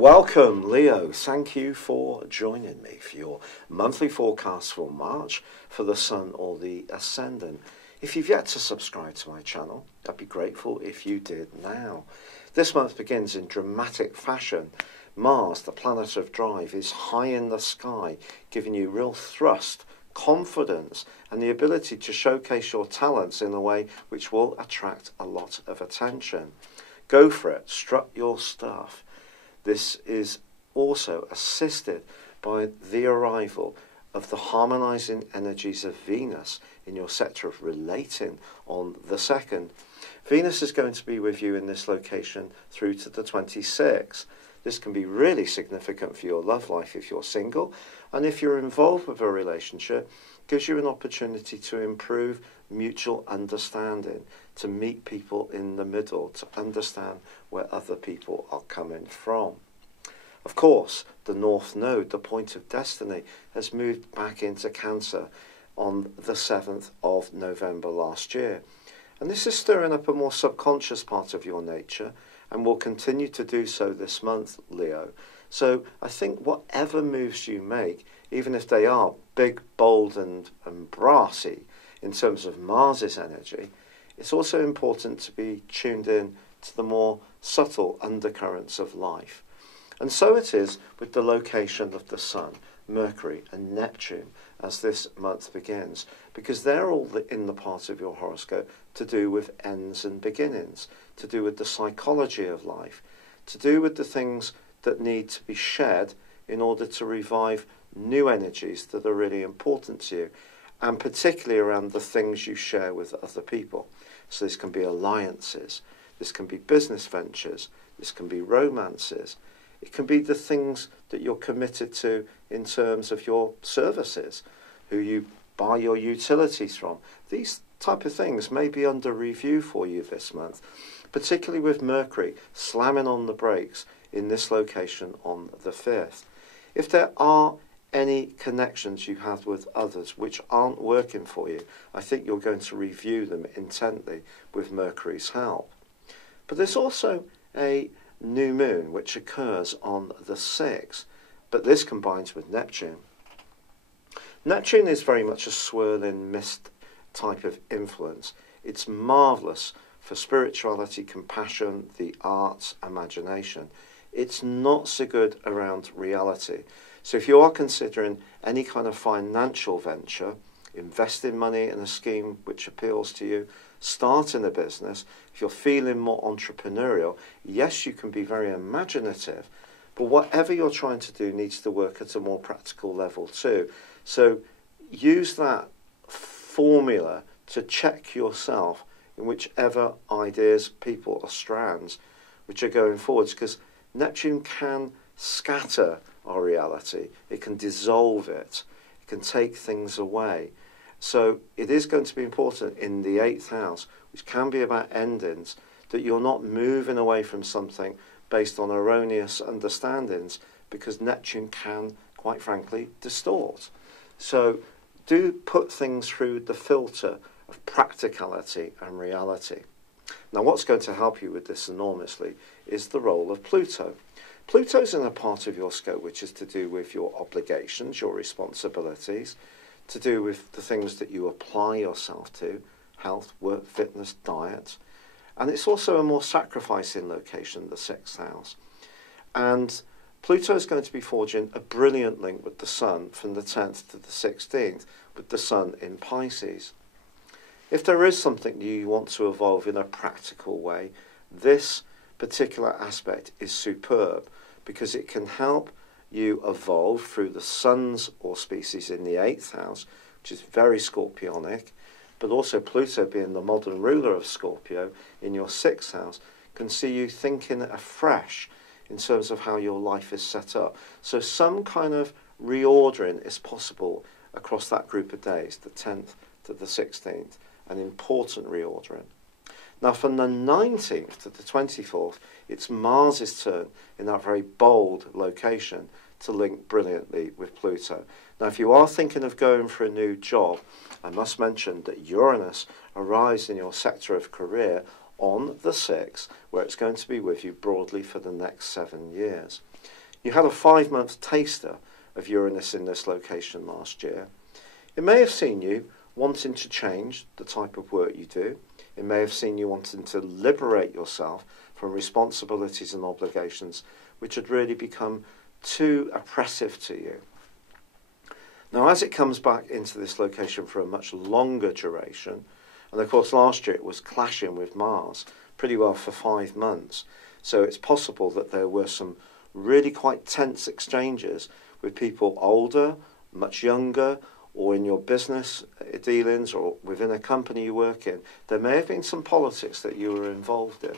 Welcome, Leo. Thank you for joining me for your monthly forecast for March for the Sun or the Ascendant. If you've yet to subscribe to my channel, I'd be grateful if you did now. This month begins in dramatic fashion. Mars, the planet of drive, is high in the sky, giving you real thrust, confidence, and the ability to showcase your talents in a way which will attract a lot of attention. Go for it, strut your stuff. This is also assisted by the arrival of the harmonizing energies of Venus in your sector of relating on the 2nd. Venus is going to be with you in this location through to the 26th. This can be really significant for your love life if you're single, and if you're involved with a relationship, gives you an opportunity to improve mutual understanding, to meet people in the middle, to understand where other people are coming from. Of course, the North Node, the point of destiny, has moved back into Cancer on the 7th of November last year. And this is stirring up a more subconscious part of your nature and will continue to do so this month, Leo. So I think whatever moves you make, even if they are big, bold and brassy in terms of Mars's energy, it's also important to be tuned in to the more subtle undercurrents of life. And so it is with the location of the Sun, Mercury and Neptune as this month begins, because they're all in the part of your horoscope to do with ends and beginnings, to do with the psychology of life, to do with the things that need to be shed in order to revive new energies that are really important to you, and particularly around the things you share with other people. So this can be alliances, this can be business ventures, this can be romances, it can be the things that you're committed to in terms of your services, who you buy your utilities from. These type of things may be under review for you this month, particularly with Mercury slamming on the brakes in this location on the 5th. If there are any connections you have with others which aren't working for you, I think you're going to review them intently with Mercury's help. But there's also a new moon which occurs on the 6th, but this combines with Neptune. Neptune is very much a swirling mist type of influence. It's marvellous for spirituality, compassion, the arts, imagination. It's not so good around reality. So if you are considering any kind of financial venture, investing money in a scheme which appeals to you, starting a business, if you're feeling more entrepreneurial, yes, you can be very imaginative, but whatever you're trying to do needs to work at a more practical level too. So use that formula to check yourself in whichever ideas, people or strands which are going forwards, because Neptune can scatter our reality, it can dissolve it, it can take things away. So it is going to be important in the 8th house, which can be about endings, that you're not moving away from something based on erroneous understandings, because Neptune can, quite frankly, distort. So do put things through the filter of practicality and reality. Now, what's going to help you with this enormously is the role of Pluto. Pluto's in a part of your scope which is to do with your obligations, your responsibilities, to do with the things that you apply yourself to, health, work, fitness, diet. And it's also a more sacrificing location, the 6th house. And Pluto is going to be forging a brilliant link with the Sun from the 10th to the 16th, with the Sun in Pisces. If there is something you want to evolve in a practical way, this particular aspect is superb, because it can help you evolve through the Sun's auspices in the 8th house, which is very Scorpionic, but also Pluto being the modern ruler of Scorpio in your 6th house can see you thinking afresh in terms of how your life is set up. So some kind of reordering is possible across that group of days, the 10th to the 16th, an important reordering. Now, from the 19th to the 24th, it's Mars's turn in that very bold location to link brilliantly with Pluto. Now, if you are thinking of going for a new job, I must mention that Uranus arrives in your sector of career on the 6th, where it's going to be with you broadly for the next 7 years. You had a 5-month taster of Uranus in this location last year. It may have seen you wanting to change the type of work you do. It may have seen you wanting to liberate yourself from responsibilities and obligations which had really become too oppressive to you. Now, as it comes back into this location for a much longer duration, and of course last year it was clashing with Mars pretty well for 5 months, so it's possible that there were some really quite tense exchanges with people older, much younger, or in your business dealings or within a company you work in. There may have been some politics that you were involved in.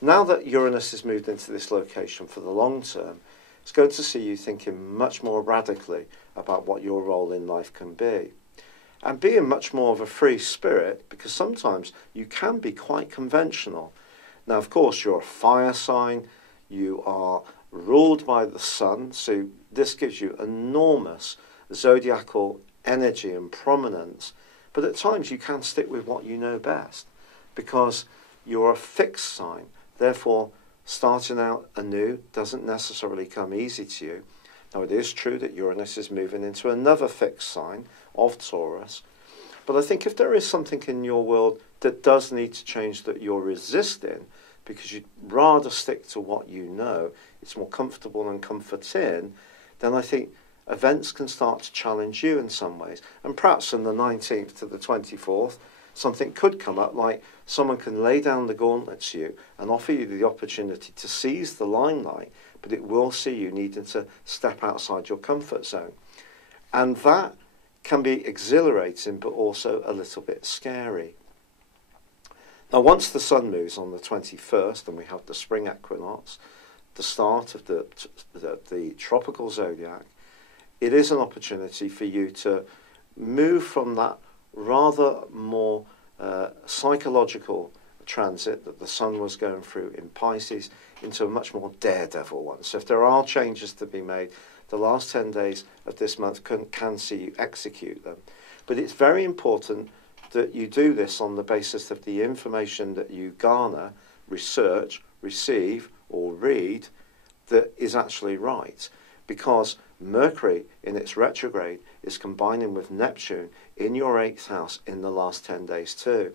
Now that Uranus has moved into this location for the long term, it's going to see you thinking much more radically about what your role in life can be. And being much more of a free spirit, because sometimes you can be quite conventional. Now, of course, you're a fire sign, you are ruled by the sun, so this gives you enormous zodiacal energy and prominence, but at times you can stick with what you know best, because you're a fixed sign. Therefore, starting out anew doesn't necessarily come easy to you. Now, it is true that Uranus is moving into another fixed sign of Taurus, but I think if there is something in your world that does need to change that you're resisting because you'd rather stick to what you know, it's more comfortable and comforting, then I think events can start to challenge you in some ways. And perhaps from the 19th to the 24th, something could come up, like someone can lay down the gauntlet to you and offer you the opportunity to seize the limelight, but it will see you needing to step outside your comfort zone. And that can be exhilarating, but also a little bit scary. Now, once the sun moves on the 21st, and we have the spring equinox, the start of the tropical zodiac, it is an opportunity for you to move from that rather more psychological transit that the sun was going through in Pisces into a much more daredevil one. So if there are changes to be made, the last 10 days of this month can see you execute them. But it's very important that you do this on the basis of the information that you garner, research, receive, or read that is actually right. Because Mercury, in its retrograde, is combining with Neptune in your 8th house in the last 10 days too.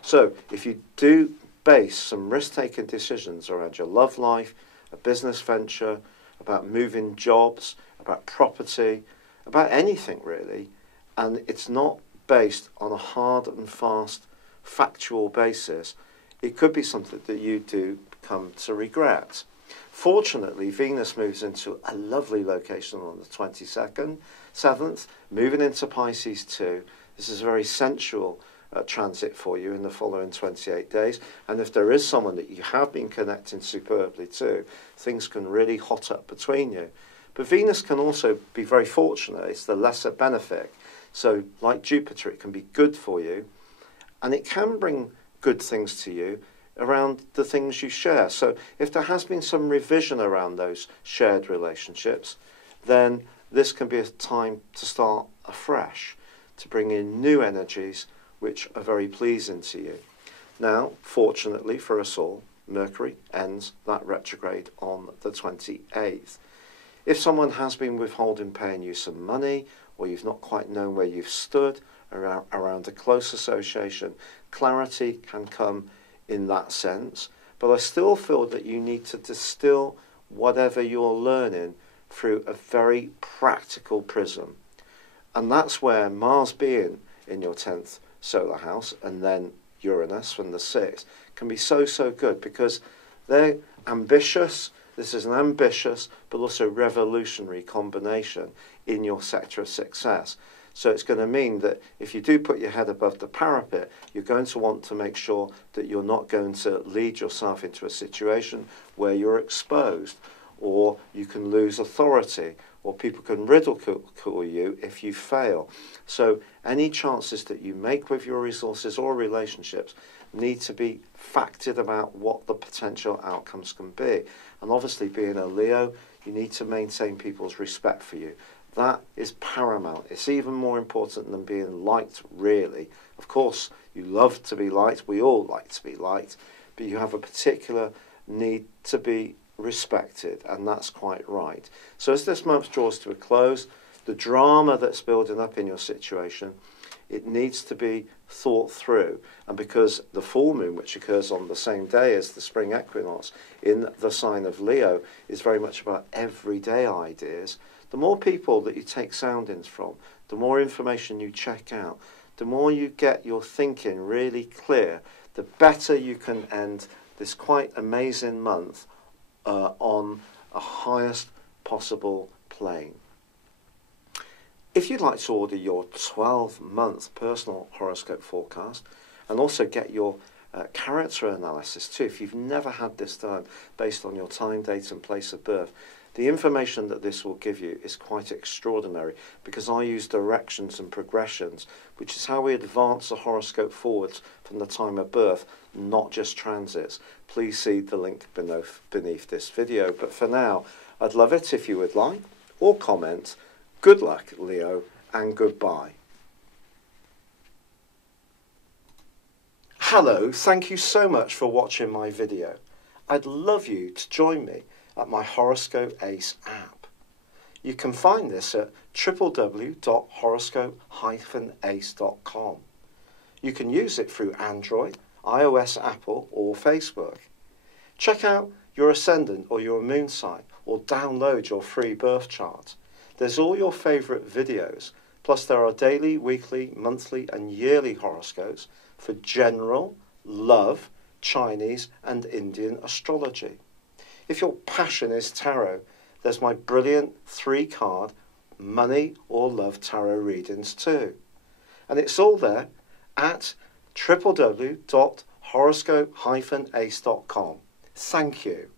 So if you do base some risk-taking decisions around your love life, a business venture, about moving jobs, about property, about anything really, and it's not based on a hard and fast factual basis, it could be something that you do come to regret. Fortunately, Venus moves into a lovely location on the 22nd, 7th, moving into Pisces too. This is a very sensual transit for you in the following 28 days. And if there is someone that you have been connecting superbly to, things can really hot up between you. But Venus can also be very fortunate. It's the lesser benefic. So like Jupiter, it can be good for you. And it can bring good things to you around the things you share. So if there has been some revision around those shared relationships, then this can be a time to start afresh, to bring in new energies which are very pleasing to you. Now, fortunately for us all, Mercury ends that retrograde on the 28th. If someone has been withholding paying you some money, or you've not quite known where you've stood around a close association, clarity can come in that sense. But I still feel that you need to distill whatever you're learning through a very practical prism. And that's where Mars being in your 10th solar house, and then Uranus from the 6th, can be so good, because they're ambitious. This is an ambitious but also revolutionary combination in your sector of success. So it's going to mean that if you do put your head above the parapet, you're going to want to make sure that you're not going to lead yourself into a situation where you're exposed, or you can lose authority, or people can ridicule you if you fail. So any chances that you make with your resources or relationships need to be factored about what the potential outcomes can be. And obviously, being a Leo, you need to maintain people's respect for you. That is paramount. It's even more important than being liked, really. Of course, You love to be liked. We all like to be liked. But you have a particular need to be respected, and that's quite right. So as this month draws to a close, the drama that's building up in your situation, it needs to be thought through. And because the full moon, which occurs on the same day as the spring equinox in the sign of Leo, is very much about everyday ideas, the more people that you take soundings from, the more information you check out, the more you get your thinking really clear, the better you can end this quite amazing month on a highest possible plane. If you'd like to order your 12-month personal horoscope forecast and also get your character analysis too, if you've never had this done based on your time, date and place of birth, the information that this will give you is quite extraordinary, because I use directions and progressions, which is how we advance the horoscope forwards from the time of birth, not just transits. Please see the link beneath this video. But for now, I'd love it if you would like or comment. Good luck, Leo, and goodbye. Hello, thank you so much for watching my video. I'd love you to join me at my Horoscope Ace app. You can find this at www.horoscope-ace.com. You can use it through Android, iOS, Apple or Facebook. Check out your ascendant or your moon sign, or download your free birth chart. There's all your favourite videos, plus there are daily, weekly, monthly and yearly horoscopes for general, love, Chinese and Indian astrology. If your passion is tarot, there's my brilliant 3-card money or love tarot readings too. And it's all there at www.horoscope-ace.com. Thank you.